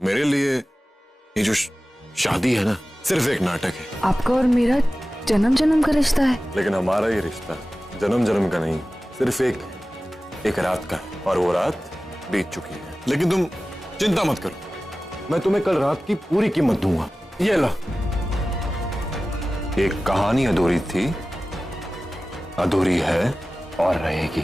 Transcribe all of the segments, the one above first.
मेरे लिए ये जो शादी है ना सिर्फ एक नाटक है। आपका और मेरा जन्म जन्म का रिश्ता है। लेकिन हमारा ये रिश्ता जन्म जन्म का नहीं, सिर्फ एक रात का है, और वो रात बीत चुकी है। लेकिन तुम चिंता मत करो, मैं तुम्हें कल रात की पूरी कीमत दूंगा। ये ला, एक कहानी अधूरी थी, अधूरी है और रहेगी।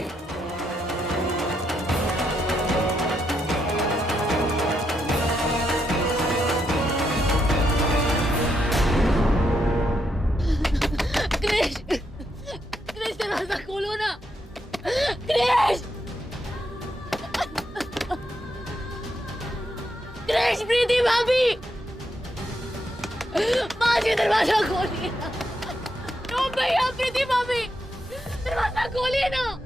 क्रिश, क्रिश दरवाजा खोलो ना। क्रिश, क्रिश, प्रीति भाभी, माँ जी दरवाजा खोलिए। नो भैया, प्रीति भाभी, दरवाजा खोलिए ना।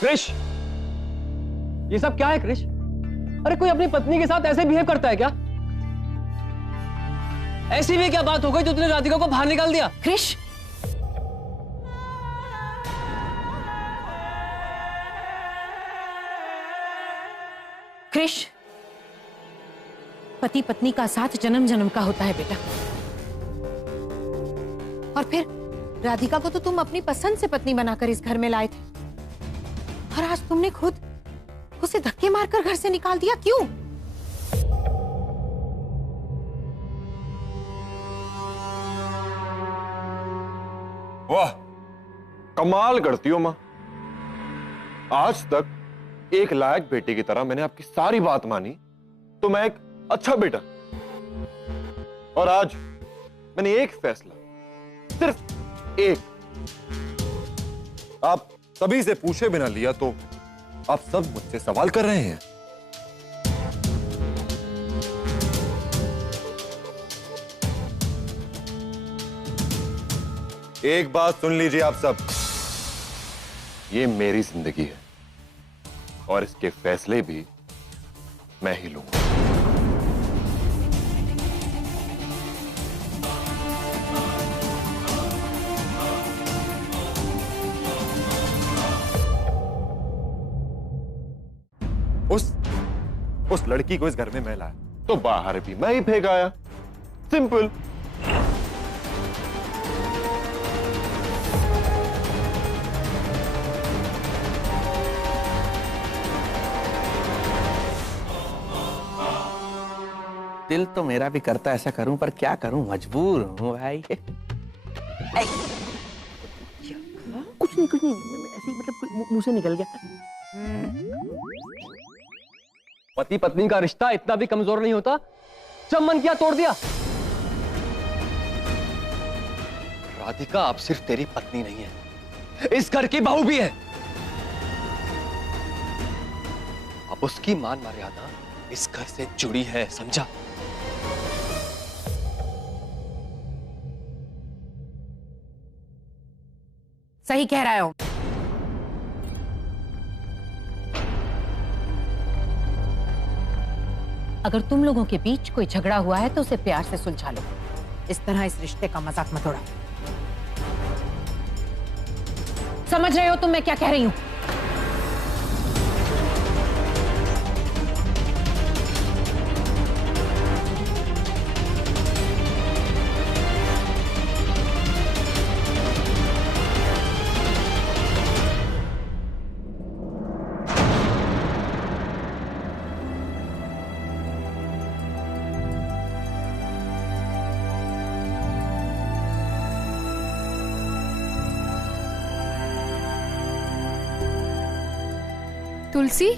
क्रिश, ये सब क्या है क्रिश? अरे कोई अपनी पत्नी के साथ ऐसे बिहेव करता है क्या? ऐसी भी क्या बात हो गई जो तूने राधिका को बाहर निकाल दिया? क्रिश, क्रिश, पति पत्नी का साथ जन्म जन्म का होता है बेटा। और फिर राधिका को तो तुम अपनी पसंद से पत्नी बनाकर इस घर में लाए थे, और आज तुमने खुद उसे धक्के मारकर घर से निकाल दिया। क्यों? वाह, कमाल करती हो मां। आज तक एक लायक बेटे की तरह मैंने आपकी सारी बात मानी, तो मैं एक अच्छा बेटा। और आज मैंने एक फैसला, सिर्फ एक, आप सभी से पूछे बिना लिया, तो आप सब मुझसे सवाल कर रहे हैं। एक बात सुन लीजिए आप सब, ये मेरी जिंदगी है और इसके फैसले भी मैं ही लूंगा। उस लड़की को इस घर में मैं लाया, तो बाहर भी मैं ही फेंक आया। सिंपल। दिल तो मेरा भी करता ऐसा करूं, पर क्या करूं, मजबूर हूं भाई। कुछ नहीं ऐसे ही, मतलब मुंह से निकल गया। पति पत्नी का रिश्ता इतना भी कमजोर नहीं होता, जब मन किया तोड़ दिया। राधिका अब सिर्फ तेरी पत्नी नहीं है, इस घर की बहू भी है। अब उसकी मान मर्यादा इस घर से जुड़ी है, समझा? सही कह रहा हो। अगर तुम लोगों के बीच कोई झगड़ा हुआ है तो उसे प्यार से सुलझा लो। इस तरह इस रिश्ते का मजाक मत उड़ाओ। समझ रहे हो तुम मैं क्या कह रही हूं? तुलसी,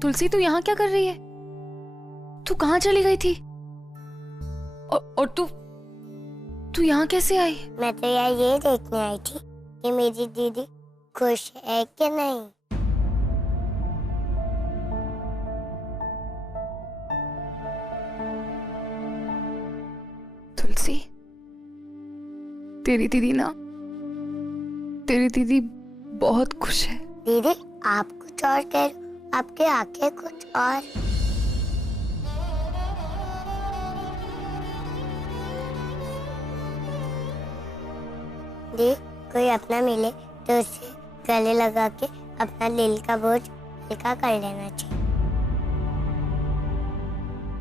तुलसी तू यहाँ क्या कर रही है? तू कहाँ चली गई थी? और तू यहाँ कैसे आई? मैं तो यार ये देखने आई थी कि मेरी दीदी खुश है कि नहीं। तुलसी, तेरी दीदी बहुत खुश है। दीदी आप कुछ और कह रहे हो, आपकी आंखें कुछ और। दीदी कोई अपना मिले तो उसे गले लगा के अपना दिल का बोझ हल्का कर लेना चाहिए।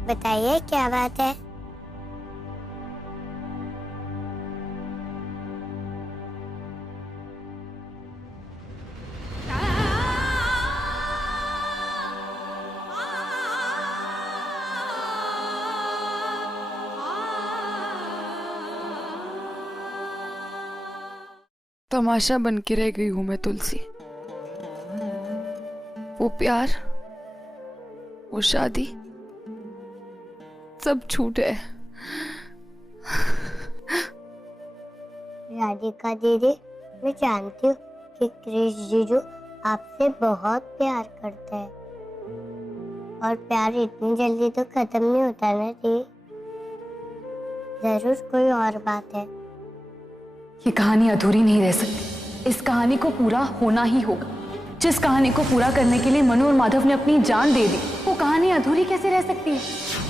बताइए क्या बात है? तमाशा बन के रह गई हूं मैं तुलसी। वो प्यार, वो शादी, सब छूट है। राधिका दीदी मैं जानती हूँ कि क्रिश जीजू आपसे बहुत प्यार करते हैं और प्यार इतनी जल्दी तो खत्म नहीं होता ना दीदी। जरूर कोई और बात है। ये कहानी अधूरी नहीं रह सकती। इस कहानी को पूरा होना ही होगा। जिस कहानी को पूरा करने के लिए मनु और माधव ने अपनी जान दे दी, वो कहानी अधूरी कैसे रह सकती है?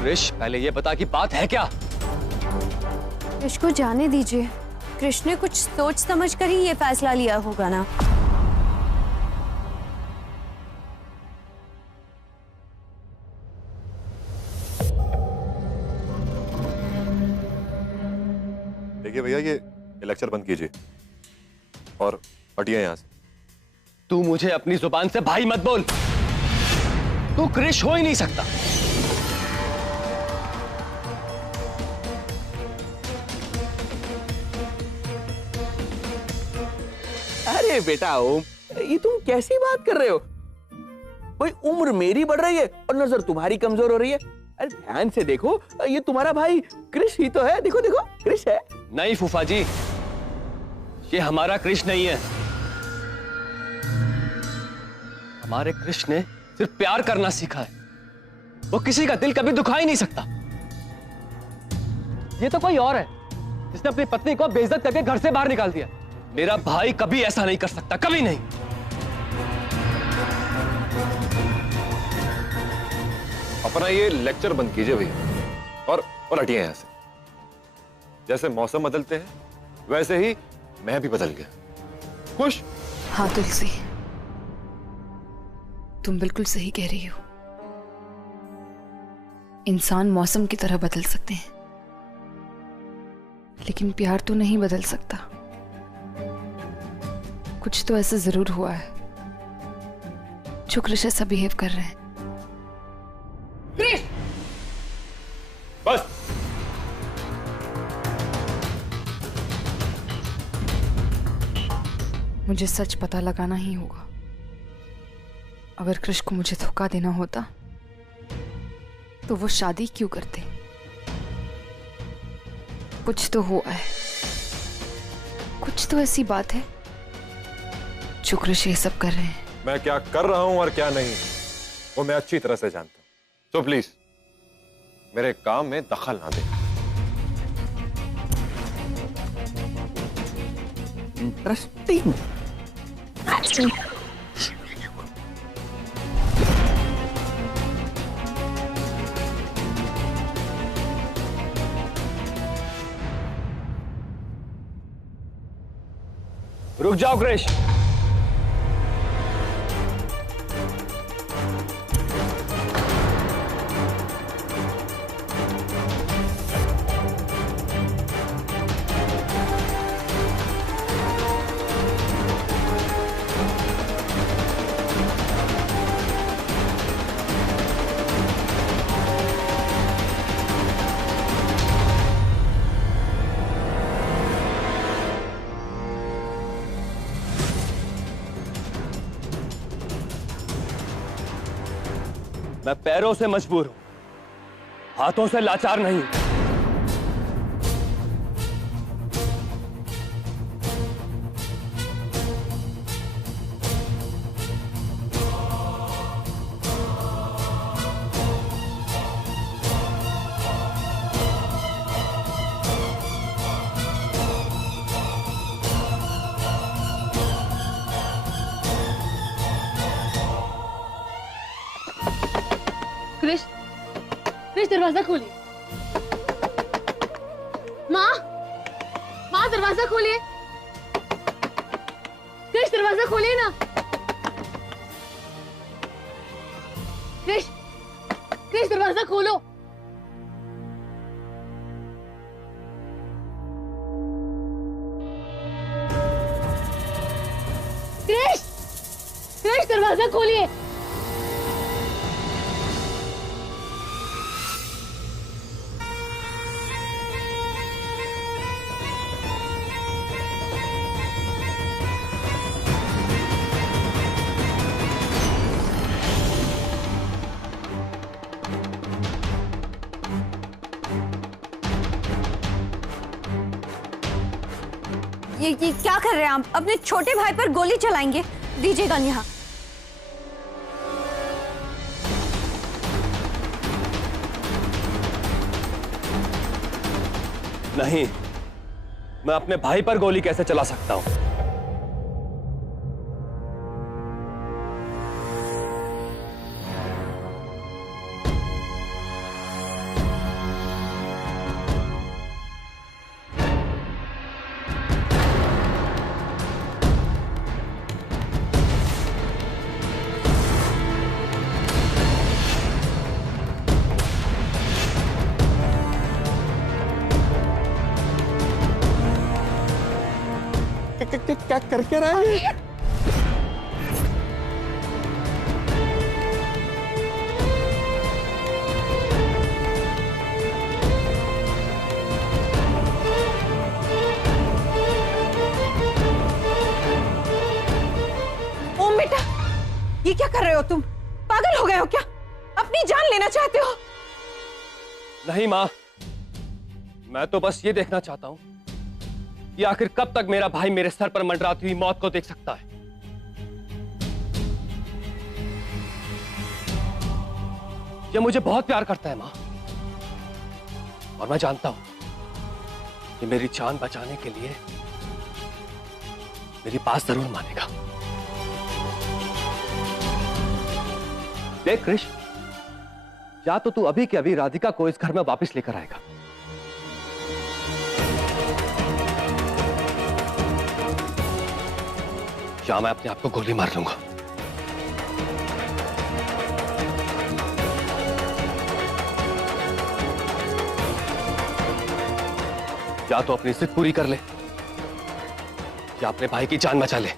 कृष, पहले ये बता कि बात है क्या? कृष को जाने दीजिए। कृष ने कुछ सोच समझ कर ही ये फैसला लिया होगा ना। देखिए भैया, ये लेक्चर बंद कीजिए और हटिए यहां से। तू मुझे अपनी जुबान से भाई मत बोल। तू कृष हो ही नहीं सकता। अरे बेटा ओम, ये तुम कैसी बात कर रहे हो? भाई उम्र मेरी बढ़ रही है और नजर तुम्हारी कमजोर हो रही है। अरे ध्यान से देखो, ये तुम्हारा भाई कृष ही तो है। देखो देखो, कृष है। नहीं फूफा जी, ये हमारा कृष नहीं है। हमारे कृष ने सिर्फ प्यार करना सीखा है। वो किसी का दिल कभी दुखा ही नहीं सकता। ये तो कोई और है जिसने अपनी पत्नी को बेइज्जत करके घर से बाहर निकाल दिया। मेरा भाई कभी ऐसा नहीं कर सकता, कभी नहीं। अपना ये लेक्चर बंद कीजिए भैया और हटिए यहां से। जैसे मौसम बदलते हैं वैसे ही मैं भी बदल गया। खुश? हाँ तुलसी, तुम बिल्कुल सही कह रही हो। इंसान मौसम की तरह बदल सकते हैं, लेकिन प्यार तो नहीं बदल सकता। कुछ तो ऐसा जरूर हुआ है जो कृष ऐसा बिहेव कर रहे हैं। कृष, बस। मुझे सच पता लगाना ही होगा। अगर कृष को मुझे धोखा देना होता तो वो शादी क्यों करते? कुछ तो हुआ है, कुछ तो ऐसी बात है जो कृष ये सब कर रहे हैं। मैं क्या कर रहा हूं और क्या नहीं वो मैं अच्छी तरह से जानता हूं। तो प्लीज मेरे काम में दखल ना दे। इंटरेस्टिंग। रुक जाओ क्रिश। मैं पैरों से मजबूर हूं, हाथों से लाचार नहीं। कृष, कृष दरवाजा खोलिए। माँ, माँ दरवाजा खोलिए। कृष दरवाजा खोलिए ना। कृष, कृष दरवाजा खोलो। कृष, कृष दरवाजा खोलिए। ये क्या कर रहे हैं आप? अपने छोटे भाई पर गोली चलाएंगे? दीजिएगा यहाँ। नहीं, मैं अपने भाई पर गोली कैसे चला सकता हूं? क्या करके रहा है? ओम बेटा, ये क्या कर रहे हो तुम? पागल हो गए हो क्या? अपनी जान लेना चाहते हो? नहीं मां, मैं तो बस ये देखना चाहता हूं कि आखिर कब तक मेरा भाई मेरे सर पर मंडराती हुई मौत को देख सकता है। ये मुझे बहुत प्यार करता है मां, और मैं जानता हूं कि मेरी जान बचाने के लिए मेरी बात जरूर मानेगा। देख कृष, या तो तू अभी के अभी राधिका को इस घर में वापस लेकर आएगा, या मैं अपने आप को गोली मार लूंगा। या तो अपनी जिद पूरी कर ले, या अपने भाई की जान बचा ले।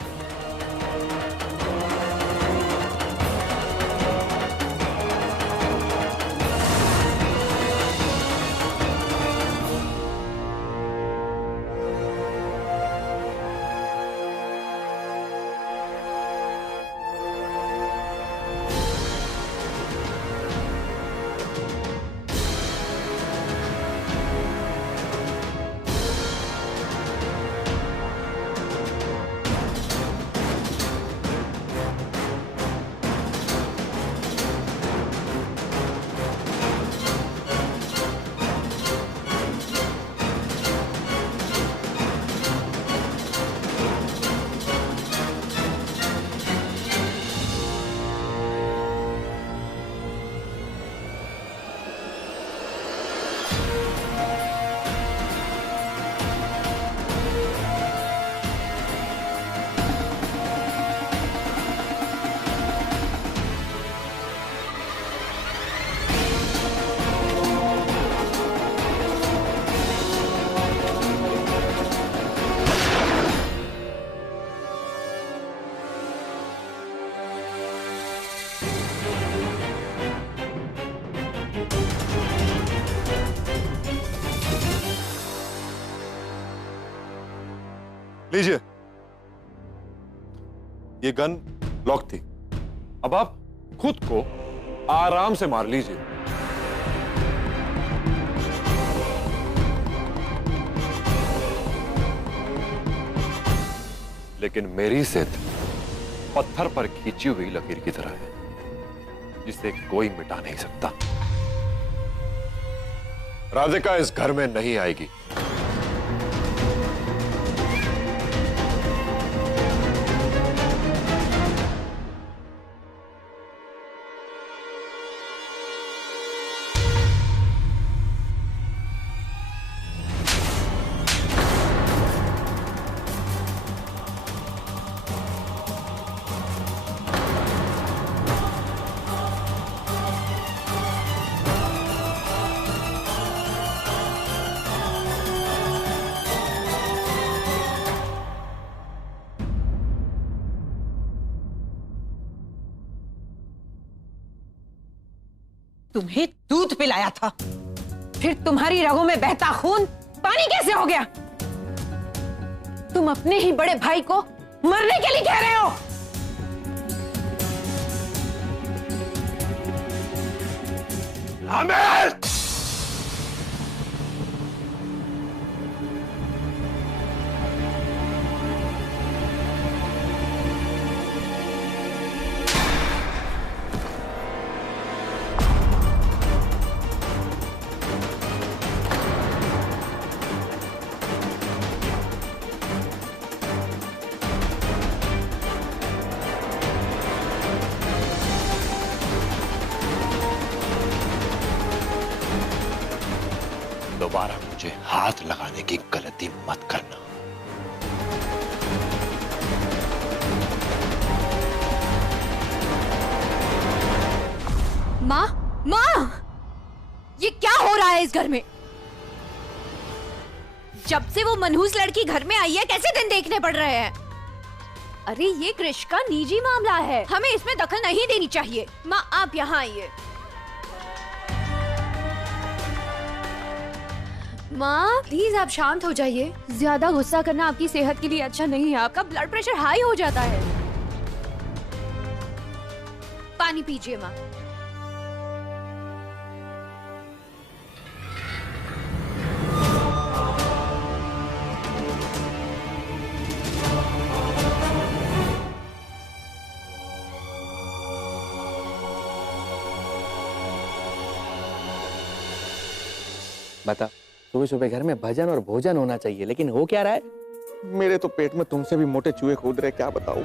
लीजिए, ये गन लॉक थी। अब आप खुद को आराम से मार लीजिए। लेकिन मेरी जिद पत्थर पर खींची हुई लकीर की तरह है, जिसे कोई मिटा नहीं सकता। राधिका इस घर में नहीं आएगी। तुम्हें दूध पिलाया था, फिर तुम्हारी रगों में बहता खून पानी कैसे हो गया? तुम अपने ही बड़े भाई को मरने के लिए कह रहे हो? आमिर! दोबारा मुझे हाथ लगाने की गलती मत करना। माँ, माँ, ये क्या हो रहा है इस घर में? जब से वो मनहूस लड़की घर में आई है, कैसे दिन देखने पड़ रहे हैं? अरे ये कृष का निजी मामला है, हमें इसमें दखल नहीं देनी चाहिए। माँ, आप यहाँ आइए। माँ प्लीज आप शांत हो जाइए। ज्यादा गुस्सा करना आपकी सेहत के लिए अच्छा नहीं है, आपका ब्लड प्रेशर हाई हो जाता है। पानी पीजिए माँ। बता, सुबह सुबह घर में भजन और भोजन होना चाहिए, लेकिन हो क्या रहा है? मेरे तो पेट में तुमसे भी मोटे चूहे कूद रहे, क्या बताऊं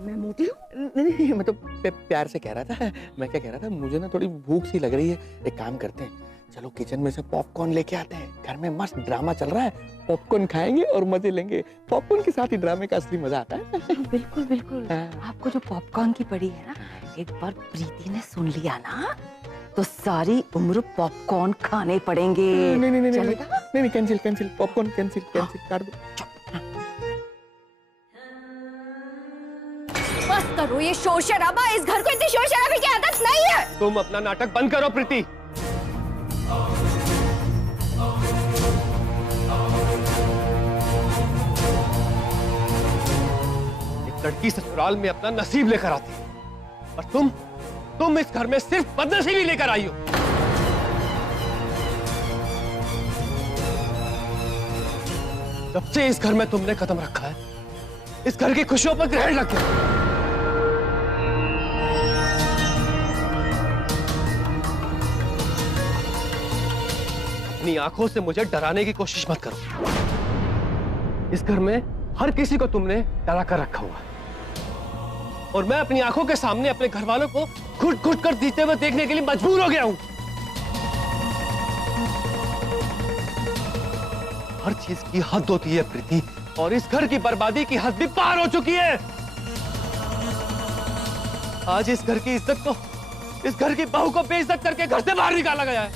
मैं मोटी हूँ? नहीं, मैं तो प्यार से कह रहा था। मैं क्या कह रहा था, मुझे ना थोड़ी भूख सी लग रही है। एक काम करते हैं, चलो किचन में से पॉपकॉर्न लेके आते हैं। घर में मस्त ड्रामा चल रहा है, पॉपकॉर्न खाएंगे और मजे लेंगे। पॉपकॉर्न के साथ ही ड्रामे का असली मजा आता है। बिल्कुल बिल्कुल। आपको जो पॉपकॉर्न की पड़ी है ना, एक बार प्रीति ने सुन लिया ना तो सारी उम्र पॉपकॉर्न खाने पड़ेंगे। नहीं नहीं नहीं नहीं, cancel cancel, popcorn cancel cancel, काट दो। बस करो ये शोर शराबा, इस घर को इतनी शोर शराबे की आदत नहीं है। तुम अपना नाटक बंद करो प्रीति। एक लड़की ससुराल में अपना नसीब लेकर आती है और तुम इस घर में सिर्फ बदनसीबी लेकर आई हो। जब से इस घर में तुमने कदम रखा है, इस घर की खुशियों पर ग्रहण लग गया। अपनी आंखों से मुझे डराने की कोशिश मत करो। इस घर में हर किसी को तुमने डरा कर रखा हुआ है और मैं अपनी आंखों के सामने अपने घर वालों को घुट घुट कर जीते हुए देखने के लिए मजबूर हो गया हूं। हर चीज की हद होती है प्रीति, और इस घर की बर्बादी की हद भी पार हो चुकी है। आज इस घर की इज्जत को, इस घर की बहू को बेइज्जत करके घर से बाहर निकाला गया है।